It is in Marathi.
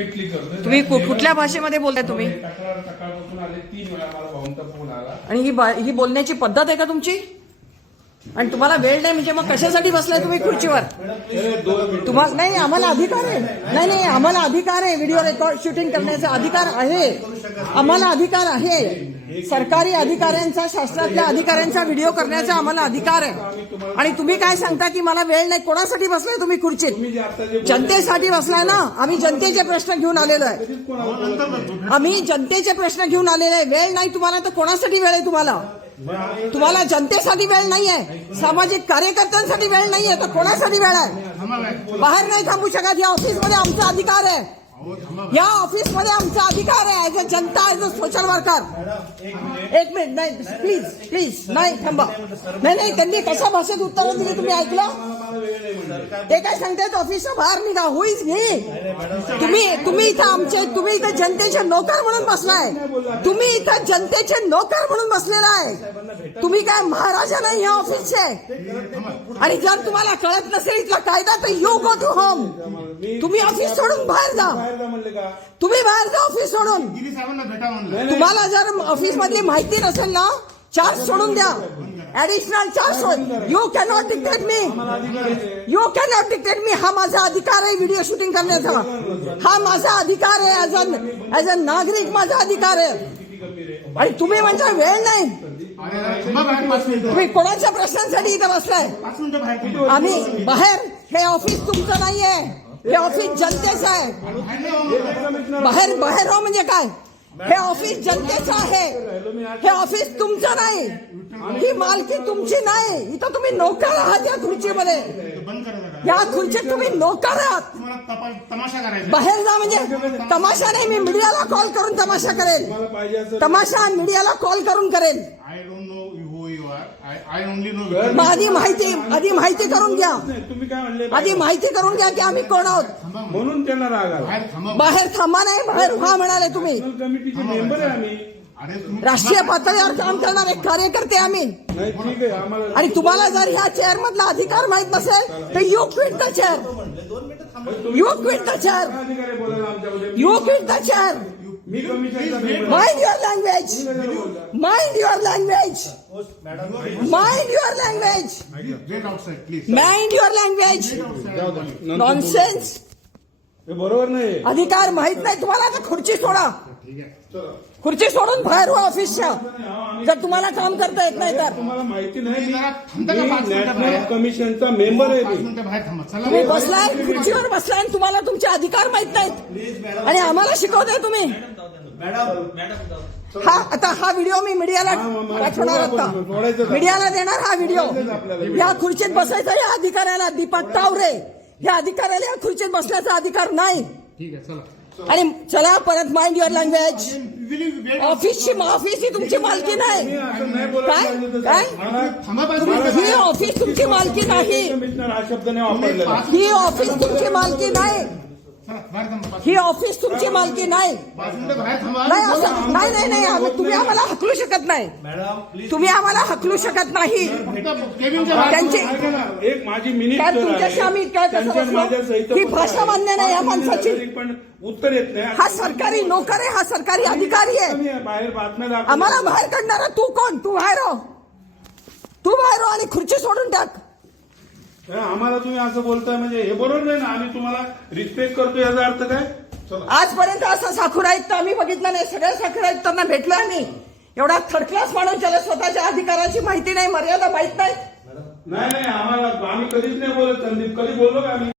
तुम्ही कुठल्या भाषेमध्ये बोलताय हो, तुम्ही आणि ही ही बोलण्याची पद्धत आहे का तुमची आणि तुम्हाला वेळ नाही म्हणजे मग कशासाठी बसलाय तुम्ही खुर्चीवर तुम्हाला नाही आम्हाला अधिकार आहे नाही नाही आम्हाला अधिकार आहे व्हिडिओ रेकॉर्ड शूटिंग करण्याचा अधिकार आहे आम्हाला अधिकार आहे सरकारी अधिकाऱ्यांचा शासनातल्या अधिकाऱ्यांचा व्हिडिओ करण्याचा आम्हाला अधिकार आहे आणि तुम्ही काय सांगता की मला वेळ नाही कोणासाठी बसलाय तुम्ही खुर्चीत जनतेसाठी बसलाय ना आम्ही जनतेचे प्रश्न घेऊन आलेलो आहे आम्ही जनतेचे प्रश्न घेऊन आलेले आहे वेळ नाही तुम्हाला तर कोणासाठी वेळ आहे तुम्हाला तुम्हाला जनतेसाठी वेळ नाही आहे सामाजिक कार्यकर्त्यांसाठी वेळ नाही आहे तर कोणासाठी वेळ आहे बाहेर नाही थांबू शकत या ऑफिसमध्ये आमचा अधिकार आहे या ऑफिस मध्ये आमचा अधिकार आहे ऍज जनता ऍज अ सोशल वर्कर एक मिनिट नाही प्लीज प्लीज नाही थांबा नाही नाही त्यांनी कशा भाषेत उत्तर दिली तुम्ही ऐकलं ते काय सांगतायत ऑफिसच्या बाहेर निघा हु इज तुम्ही तुम्ही इथं आमचे तुम्ही इथं जनतेचे नोकर म्हणून बसलाय तुम्ही इथं जनतेचे नोकर म्हणून बसलेला आहे तुम्ही काय महाराजा नाही या ऑफिसचे आणि जर तुम्हाला कळत नसेल इथला कायदा तर यू गो टू होम तुम्ही ऑफिस सोडून बाहेर जा तुम्ही बाहेर जा ऑफिस सोडून तुम्हाला जर ऑफिस मध्ये माहिती नसेल ना चार्ज सोडून द्या additional charge you cannot dictate me you cannot dictate me हा माझा अधिकार आहे व्हिडिओ शूटिंग करण्याचा हा माझा अधिकार आहे ऍज अन अ नागरिक माझा अधिकार आहे आणि तुम्ही म्हणजे वेळ नाही तुम्ही कोणाच्या प्रश्नांसाठी इथं बसलाय आम्ही बाहेर हे ऑफिस तुमचं नाहीये हे ऑफिस जनतेचं आहे बाहेर बाहेर हो म्हणजे काय हे ऑफिस जनतेचं आहे हे ऑफिस तुमचं नाही ही मालकी तुमची नाही इथं तुम्ही नोकर आहात या खुर्चीमध्ये या खुर्चीत तुम्ही नोकर आहात बाहेर जा म्हणजे तमाशा नाही मी मीडियाला कॉल करून तमाशा करेल तमाशा मीडियाला कॉल करून करेल आधी माहिती आधी माहिती करून घ्या तुम्ही काय म्हणले आधी माहिती करून घ्या की आम्ही कोण आहोत म्हणून त्यांना राग आला बाहेर थांबा नाही बाहेर हा म्हणाले तुम्ही कमिटीचे मेंबर आहे आम्ही राष्ट्रीय पातळीवर काम करणारे कार्यकर्ते आम्ही आणि तुम्हाला जर या चेअर मधला अधिकार माहित नसेल तर you quit the chair you quit the chair you quit the chair mind your language mind your language mind your language mind your language nonsense बरोबर नाही अधिकार माहित नाही तुम्हाला आता खुर्ची सोडा खुर्ची सोडून बाहेर व्हा ऑफिसच्या जर तुम्हाला काम करता येत नाही तर तुम्हाला माहिती नाही कमिशनचा मेंबर आहे बसलाय खुर्चीवर बसलाय आणि तुम्हाला तुमचे अधिकार माहित नाहीत आणि आम्हाला शिकवताय तुम्ही हा आता हा व्हिडिओ मी मीडियाला पाठवणार आता मीडियाला देणार हा व्हिडिओ या खुर्चीत बसायचा या अधिकाऱ्याला दीपक तावरे या अधिकाऱ्याला या खुर्चीत बसण्याचा अधिकार नाही आणि चला परत माइंड युअर लँग्वेज ऑफिसची ऑफिस ही तुमची मालकी नाही काय काय ही ऑफिस तुमची मालकी नाही ही ऑफिस तुमची मालकी नाही ही ऑफिस तुमची मालकी नाही नाही असं नाही नाही नाही तुम्ही आम्हाला हकलू शकत नाही तुम्ही आम्हाला हकलू शकत नाही त्यांची एक माझी मिनिट काय तुमच्याशी आहे. आम्ही काय ही भाषा मान्य नाही या माणसाची. पण उत्तर येत नाही हा सरकारी नोकर आहे हा सरकारी अधिकारी आहे बाहेर बातम्या आम्हाला बाहेर काढणारा तू कोण तू बाहेर हो. तू बाहेर हो आणि खुर्ची सोडून टाक आम्हाला तुम्ही असं बोलताय म्हणजे हे बरोबर नाही ना आम्ही तुम्हाला रिस्पेक्ट करतो याचा अर्थ काय आजपर्यंत असं साखर आयुक्त आम्ही बघितलं नाही सगळ्या साखर आयुक्तांना भेटलो आम्ही एवढा थर्ड क्लास माणूस ज्याला स्वतःच्या अधिकाराची माहिती नाही मर्यादा माहित नाही नाही नाही आम्हाला आम्ही कधीच नाही बोलत संदीप कधी बोललो का आम्ही